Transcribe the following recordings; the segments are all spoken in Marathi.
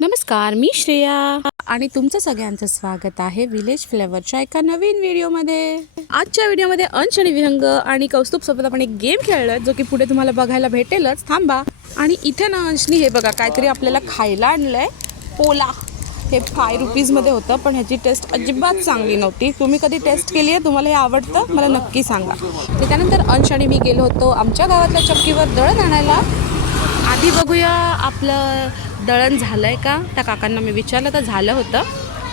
नमस्कार, मी श्रेया आणि तुमचं सगळ्यांचं स्वागत आहे विलेज फ्लेवरच्या एका नवीन व्हिडिओमध्ये. आजच्या व्हिडिओमध्ये अंश आणि विहंग आणि कौस्तुभ सोबत आपण एक गेम खेळलोय जो की पुढे तुम्हाला बघायला भेटेलच. थांबा. आणि इथे ना अंशनी हे बघा काहीतरी आपल्याला खायला आणलंय. पोला हे 5 रुपीजमध्ये होतं, पण ह्याची टेस्ट अजिबात चांगली नव्हती. तुम्ही कधी टेस्ट केली आहे? तुम्हाला हे आवडतं? मला नक्की सांगा. त्यानंतर अंश आणि मी गेलो होतो आमच्या गावातल्या चक्कीवर दळण आणायला. आधी बघूया आपलं दळण झालं आहे का. त्या काकांना मी विचारलं तर झालं होतं.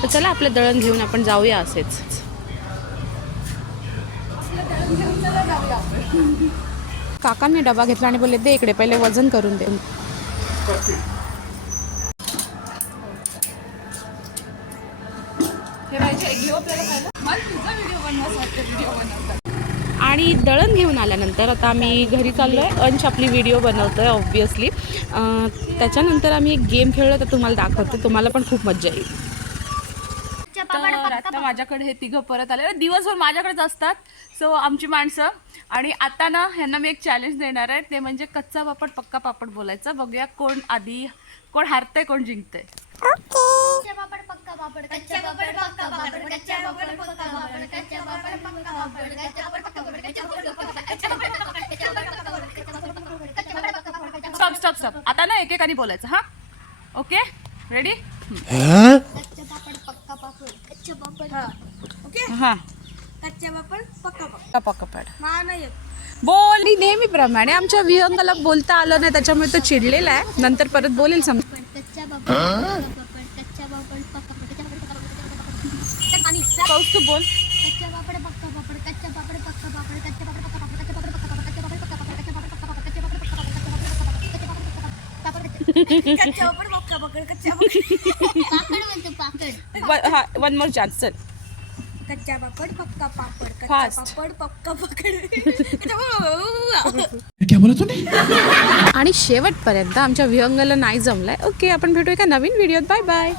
तर चला आपलं दळण घेऊन आपण जाऊया असेच. काकांनी डबा घेतला आणि बोलले दे इकडे, पहिले वजन करून दे. आणि दळण घेऊन आल्यानंतर आता आम्ही घरी चाललो आहे. अंश आपली व्हिडिओ बनवतो आहे ऑब्वियसली. त्याच्यानंतर आम्ही एक गेम खेळलो तर तुम्हाला दाखवतो. तुम्हाला पण खूप मजा येईल. तर आता माझ्याकडे हे तिघं परत आले. दिवसभर माझ्याकडेच असतात सो आमची माणसं. आणि आता ना ह्यांना मी एक चॅलेंज देणार आहे. ते म्हणजे कच्चा पापड पक्का पापड बोलायचं. बघूया कोण आधी कोण हारतंय कोण जिंकतंय. कच्चा पापड पक्का पापड, कच्चा पापड पक्का पापड, कच्चा पापड पक्का पापड, कच्चा पापड पक्का पापड, कच्चा पापड पक्का पापड, कच्चा पापड पक्का पापड, कच्चा पापड पक्का पापड, कच्चा पापड पक्का पापड, कच्चा पापड पक्का पापड, कच्चा पापड पक्का पापड. स्टॉप. आता ना एकेकाने बोलायचं. हा ओके रेडी. कच्चा पापड पक्का पापड, कच्चा पापड. ओके. हा कच्चा पापड पक्का पापड. पक्का पापड मा नाही बोल. नेहमीप्रमाणे आमच्या विहंगाला बोलता आलं नाही त्याच्यामुळे तो चिडलेला आहे. नंतर परत बोलेल. समज कच्चा पापड पक्का पापड, कच्चा पापड पक्का पापड, कच्चा पापड पक्का पापड. कौस्तुभ बोल. कच्चा पापड पक्का पापड, कच्चा पापड पक्का पापड, कच्चा पापड पक्का पापड, कच्चा पापड पक्का पापड, कच्चा पापड पक्का पापड, कच्चा पापड पक्का पापड, कच्चा पापड पक्का पापड, कच्चा पापड कच्चा पापड पक्का पापड, कच्चा पापड म्हणतो पापड. One more chance. चल. कच्चा पापड पक्का पापड, कच्चा Fast. पापड पक्का पापड. क्या बोला तूने? आणि शेवटपर्यंत आमच्या विहंगाला नाही जमलाय. ओके आपण भेटूया एका नवीन व्हिडिओत. Bye bye.